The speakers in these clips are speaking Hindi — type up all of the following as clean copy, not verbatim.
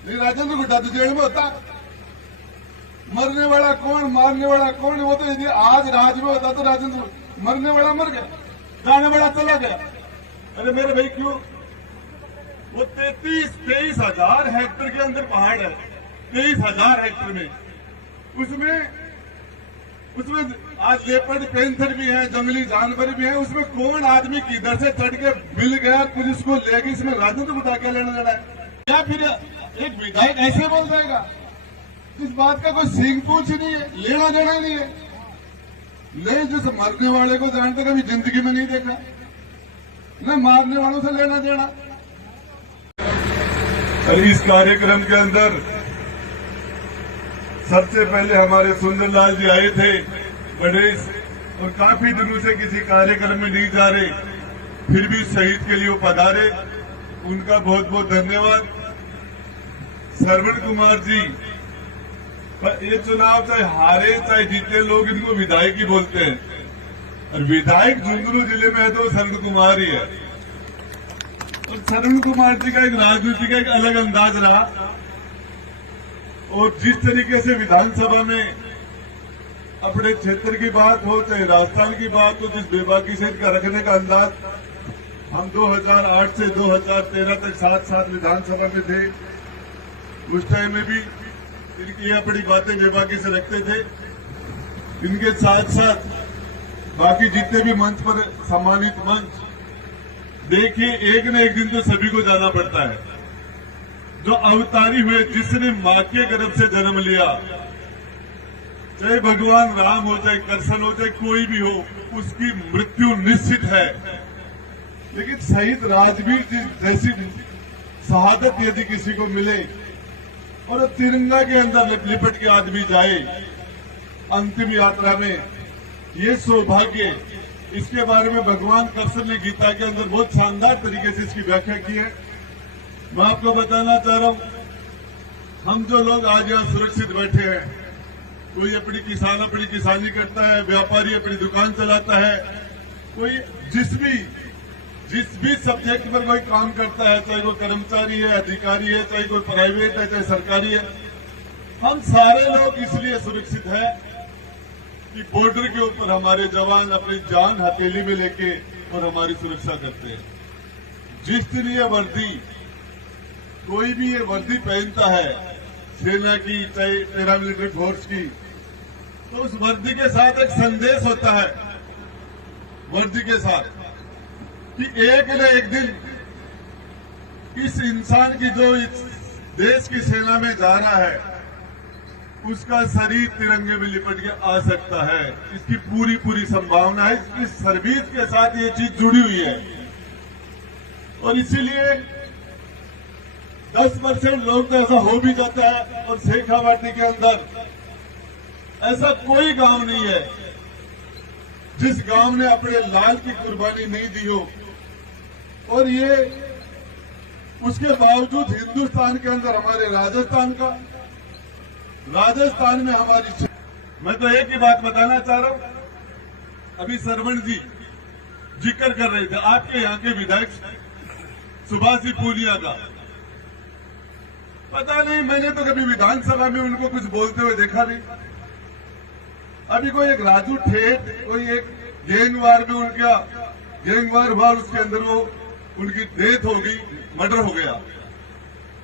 नहीं राजेंद्र गुड्डा तो जेल में होता। मरने वाला कौन, मारने वाला कौन, वो तो यदि आज राज में होता तो राजेंद्र, मरने वाला मर गया, जाने वाला चला गया। अरे मेरे भाई क्यों, वो 23,000 हेक्टेयर के अंदर पहाड़ है, 23,000 हेक्टेयर में, उसमें आज लेपर्ड पेंथर भी है, जंगली जानवर भी है, उसमें कौन आदमी किधर से चढ़ के मिल गया, पुलिस को ले गई, इसमें राजेंद्र गुड्डा क्या लेना देना है? या फिर एक विधायक ऐसे बोल जाएगा? इस बात का कोई सींग पूछ नहीं है, लेना देना नहीं है। नहीं, जिस मरने वाले को जानते कभी जिंदगी में नहीं देखा, न मारने वालों से लेना देना। इस कार्यक्रम के अंदर सबसे पहले हमारे सुंदरलाल जी आए थे बड़े, और काफी दिनों से किसी कार्यक्रम में नहीं जा रहे, फिर भी शहीद के लिए वो पधारे, उनका बहुत बहुत धन्यवाद। श्रवण कुमार जी, पर ये चुनाव चाहे हारे चाहे जीते, लोग इनको विधायक ही बोलते हैं, और विधायक झुंझुनू जिले में है तो श्रवण कुमार ही है। और श्रवण कुमार जी का एक राजनीति का एक अलग अंदाज रहा, और जिस तरीके से विधानसभा में अपने क्षेत्र की बात हो चाहे राजस्थान की बात हो, जिस बेबाकी से इनका रखने का अंदाज, हम 2008 से 2013 तक साथ साथ विधानसभा में थे, उस टाइम में भी इनकी अपनी बातें बेबाकी से रखते थे। इनके साथ साथ बाकी जितने भी मंच पर सम्मानित मंच, देखिए एक न एक दिन तो सभी को जाना पड़ता है। जो अवतारी हुए, जिसने मां के गर्भ से जन्म लिया, चाहे भगवान राम हो, चाहे कृष्ण हो, चाहे कोई भी हो, उसकी मृत्यु निश्चित है। लेकिन शहीद राजवीर जी जैसी शहादत यदि किसी को मिले और तिरंगा के अंदर लिपट के आदमी जाए अंतिम यात्रा में, ये सौभाग्य, इसके बारे में भगवान कृष्ण ने गीता के अंदर बहुत शानदार तरीके से इसकी व्याख्या की है। मैं आपको बताना चाह रहा हूं, हम जो लोग आज यहां सुरक्षित बैठे हैं, कोई अपनी किसानी करता है, व्यापारी अपनी दुकान चलाता है, कोई जिस भी सब्जेक्ट पर कोई काम करता है, चाहे वो कर्मचारी है, अधिकारी है, चाहे कोई प्राइवेट है, चाहे सरकारी है, हम सारे लोग इसलिए सुरक्षित है कि बॉर्डर के ऊपर हमारे जवान अपनी जान हथेली में लेके और हमारी सुरक्षा करते हैं। जिस दिन ये वर्दी, कोई भी ये वर्दी पहनता है, सेना की चाहे पैरामिलिट्री फोर्स की, तो उस वर्दी के साथ एक संदेश होता है, वर्दी के साथ, कि एक न एक दिन इस इंसान की जो इस देश की सेना में जा रहा है, उसका शरीर तिरंगे में लिपट के आ सकता है। इसकी पूरी संभावना है, इसकी सर्विस के साथ ये चीज जुड़ी हुई है। और इसीलिए 10% लोग तो ऐसा हो भी जाता है, और शेखावाटी के अंदर ऐसा कोई गांव नहीं है जिस गांव ने अपने लाल की कुर्बानी नहीं दी हो। और ये उसके बावजूद हिंदुस्तान के अंदर हमारे राजस्थान में हमारी, मैं तो एक ही बात बताना चाह रहा हूं, अभी श्रवण जी जिक्र कर रहे थे आपके यहाँ के विधायक सुभाष जी पूनिया का। पता नहीं, मैंने तो कभी विधानसभा में उनको कुछ बोलते हुए देखा नहीं। अभी कोई एक राजू ठेठ, कोई एक गैंगवार में उनका गैंगवार हुआ, उसके अंदर वो उनकी डेथ हो गई, मर्डर हो गया,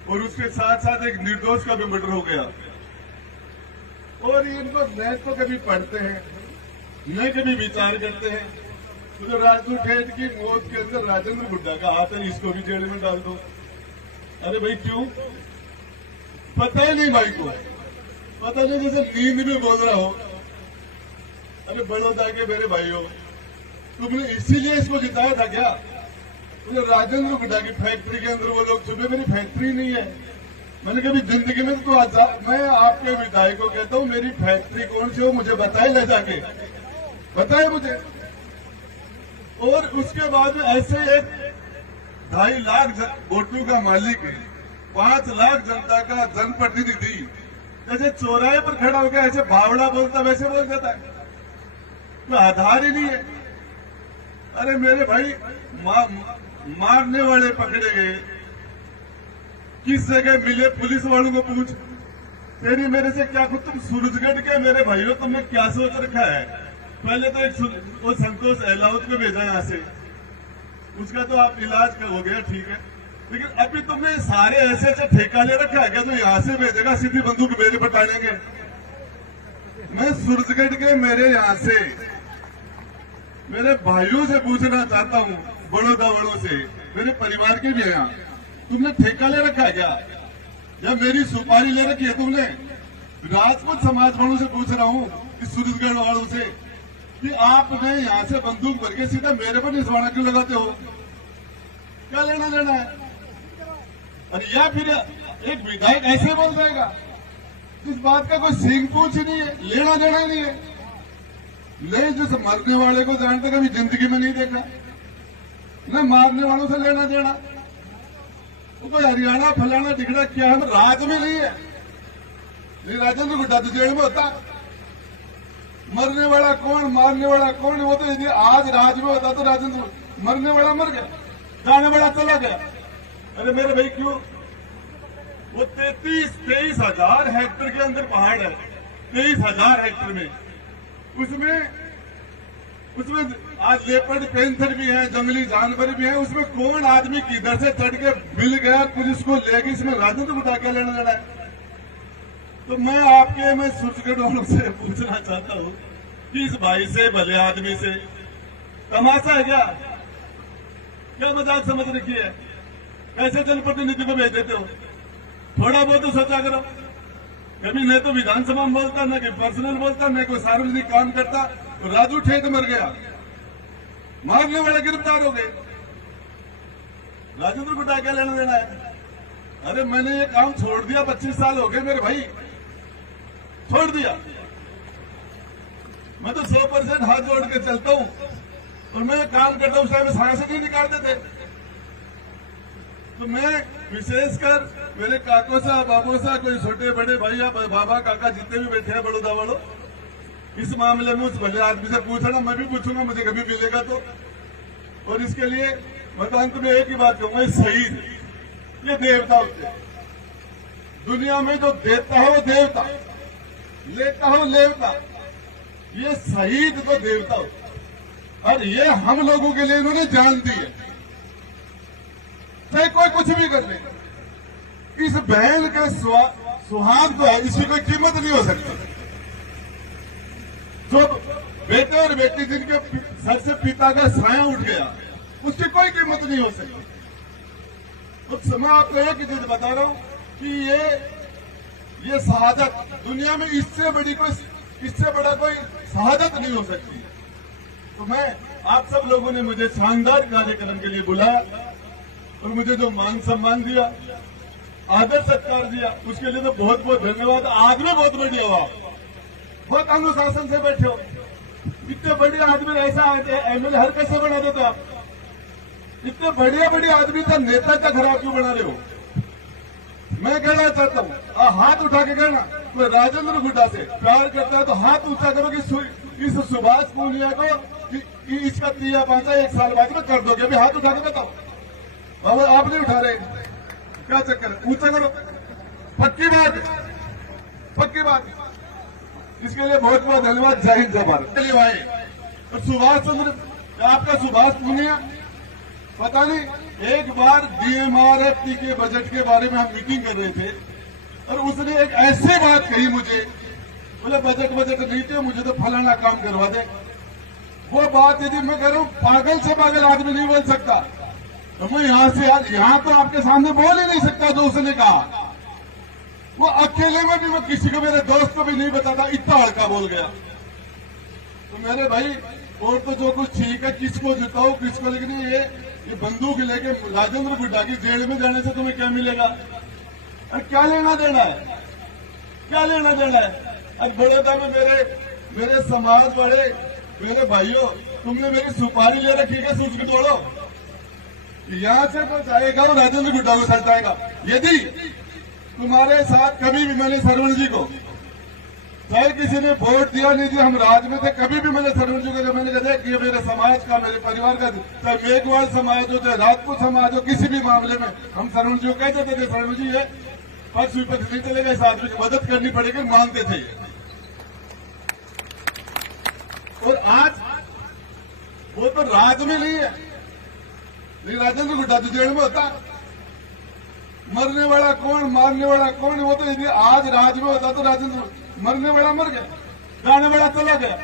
और उसके साथ साथ एक निर्दोष का भी मर्डर हो गया। और इनको न तो कभी पढ़ते हैं, न कभी विचार करते हैं। तो जो राजू ठेठ की मौत के अंदर राजेंद्र गुड्डा का हाथ है, इसको भी जेल में डाल दो। अरे भाई क्यों? पता ही नहीं भाई को, पता नहीं, जैसे नींद में बोल रहा हो। अरे बड़ौदा के मेरे भाइयों, तुमने इसीलिए इसको जिताया था क्या? मुझे राजेंद्र गुड्डा की फैक्ट्री के अंदर वो लोग, सुबह मेरी फैक्ट्री नहीं है, मैंने कभी जिंदगी में तो मैं आपके विधायक को कहता हूँ, मेरी फैक्ट्री कौन सी हो मुझे बताए, ले जाके बताए मुझे। और उसके बाद ऐसे एक 2.5 लाख वोटों का मालिक है, 5 लाख जनता का जनप्रतिनिधि, जैसे चौराहे पर खड़ा होकर ऐसे भावड़ा बोलता वैसे बोल देता है, तो आधार ही नहीं है। अरे मेरे भाई, मारने वाले पकड़े गए, किस जगह मिले पुलिस वालों को पूछ। तेरी मेरे से क्या खुद, तुम सूरजगढ़ के मेरे भाइयों, तुमने क्या सोच रखा है? पहले तो एक वो संतोष अहलावत को भेजा यहाँ से, उसका तो आप इलाज का हो गया, ठीक है, लेकिन अभी तुमने सारे ऐसे ठेका ले रखा है क्या? तो यहाँ से भेजेगा सीधी बंदूक मेरे पर टालेंगे। मैं सूरजगढ़ के मेरे यहाँ से मेरे भाइयों से पूछना चाहता हूँ, बड़ौदा वालों से, मेरे परिवार के भी है यहाँ, तुमने ठेका ले रखा है क्या? या मेरी सुपारी ले रखी है तुमने? राजपूत समाज वालों से पूछ रहा हूँ, इस सूरजगढ़ वालों से, कि आपने यहाँ से बंदूक भर के सीधा मेरे पर निशाना क्यों लगाते हो? क्या लेना देना है? और या फिर एक विधायक ऐसे बोल जाएगा, इस बात का कोई सींग पूछ ही नहीं है, लेना देना ही नहीं है। नहीं, जिस मरने वाले को जानते कभी जिंदगी में नहीं देखा, न मारने वालों से लेना देना। तो कोई हरियाणा फलाना टिकड़ा क्या है, राज में नहीं है। ये राजेंद्र गुड्डा तो जेल में होता, मरने वाला कौन मारने वाला कौन? वो तो यदि आज राज में होता तो राजेंद्र, मरने वाला मर गया, जाने वाला चला गया। अरे मेरे भाई क्यों? वो 23,000 हेक्टेयर के अंदर पहाड़ है, 23,000 हेक्टेयर में, उसमें आज लेपर्ड पैंथर भी है, जंगली जानवर भी है। उसमें कौन आदमी किधर से चढ़ के मिल गया, पुलिस को ले गई, इसमें राजेंद्र गुड्डा क्या लेना देना है? तो मैं सूरजगढ़ वालों से पूछना चाहता हूँ कि इस भाई से, भले आदमी से तमाशा है क्या? क्या मजाक समझ रखी है? कैसे जनप्रतिनिधि को भेज देते हो? थोड़ा बहुत तो सोचा करो। कभी नहीं तो विधानसभा में बोलता, न कि पर्सनल बोलता, न कोई सार्वजनिक काम करता। तो राजू ठेठ मर गया, मारने वाले गिरफ्तार हो गए, राजेंद्र गुड्डा क्या लेना देना है? अरे मैंने ये काम छोड़ दिया, 25 साल हो गए मेरे भाई, छोड़ दिया। मैं तो 100% हाथ जोड़ के चलता हूं, और मैं ये काम करता हूं, उस टाइम सांस नहीं निकालते थे। तो मैं विशेषकर मेरे काको सा, बाबू सा, कोई छोटे बड़े भाई या बाबा काका जितने भी बैठे हैं बड़ौदा वालों, इस मामले में उस भले आदमी से पूछना, मैं भी पूछूंगा, मुझे कभी मिलेगा तो। और इसके लिए मैं तो अंत में एक ही बात कहूंगा, शहीद ये देवता होते हैं। दुनिया में जो देता हो देवता, लेता हो लेवता, ये शहीद तो देवता होता है। और ये हम लोगों के लिए इन्होंने जान दी है, चाहे कोई कुछ भी कर ले। इस बहन का सुहाग तो है, इसकी कोई कीमत नहीं हो सकती। जो बेटे और बेटी जिनके सर से पिता का साया उठ गया, उसकी कोई कीमत नहीं हो सकती। तो मैं आपको एक चीज बता रहा हूं कि ये शहादत दुनिया में इससे बड़ा कोई शहादत नहीं हो सकती। तो मैं आप सब लोगों ने मुझे शानदार कार्यक्रम के लिए बुलाया और मुझे जो मान सम्मान दिया, आदर सत्कार दिया, उसके लिए तो बहुत बहुत धन्यवाद। आदमी बहुत बढ़िया हुआ, बहुत अनुशासन से बैठे हो। इतने बढ़िया आदमी ऐसा एमएलए हर कैसे बना देते आप? इतने बढ़िया आदमी का नेता का खराब क्यों बना रहे हो? मैं कहना चाहता हूँ, हाथ उठा के कहना, कोई राजेंद्र गुड्डा से प्यार करता है तो हाथ ऊंचा करो कि इस सुभाष पूनिया को कि इसका 3 या 5 साल बाद में कर दोगे। अभी हाथ उठा के बताओ। अब आप नहीं उठा रहे, क्या चक्कर है? ऊंचा करो, पक्की बात। इसके लिए बहुत बहुत धन्यवाद। जय हिंद, जय भारत। चलिए भाई, और सुभाष चंद्र, आपका सुभाष पूनिया, पता नहीं एक बार डीएमआरएफटी के बजट के बारे में हम मीटिंग कर रहे थे और उसने एक ऐसे बात कही मुझे, बोले बजट नहीं थे, मुझे तो फलाना काम करवा दे। वो बात यदि मैं कह रहा हूं, पागल से पागल आदमी नहीं बोल सकता, तो मैं यहाँ तो आपके सामने बोल ही नहीं सकता जो उसने कहा। वो अकेले में भी मैं किसी को, मेरे दोस्त को भी नहीं बताता, इतना हल्का बोल गया। तो मेरे भाई, और तो जो कुछ ठीक है, किसको जिताओ किसको, लेकिन ये बंदूक लेके राजेंद्र गुड्डा की जेल में जाने से तुम्हें क्या मिलेगा? और क्या लेना देना है? अब बड़ौदा में मेरे समाज वाले, मेरे भाइयों, तुमने मेरी सुपारी ले रखी है, सूझ के तोड़ो। यहां से तो जाएगा और राजेंद्र गुड्डा को सल्टाएगा। यदि तुम्हारे साथ कभी भी, मैंने सरवण जी को चाहे किसी ने वोट दिया नहीं दिया, हम राज में थे, कभी भी मैंने शरण जी को मैंने कहा कि ये मेरे समाज का, मेरे परिवार का, चाहे मेघवाल समाज हो, चाहे राजपूत समाज हो, किसी भी मामले में हम शरण जी को कहते थे शरण जी ये पक्ष विपक्ष नहीं चलेगा, इस आदमी की मदद करनी पड़ेगी, मानते थे। और आज वो तो राज में नहीं है, लेकिन राजेंद्र गुड्डा तो जेल में होता। मरने वाला कौन, मारने वाला कौन, वो तो यदि आज राज में होता तो राजेंद्र मरने वाला मर गया, जाने वाला चला गया।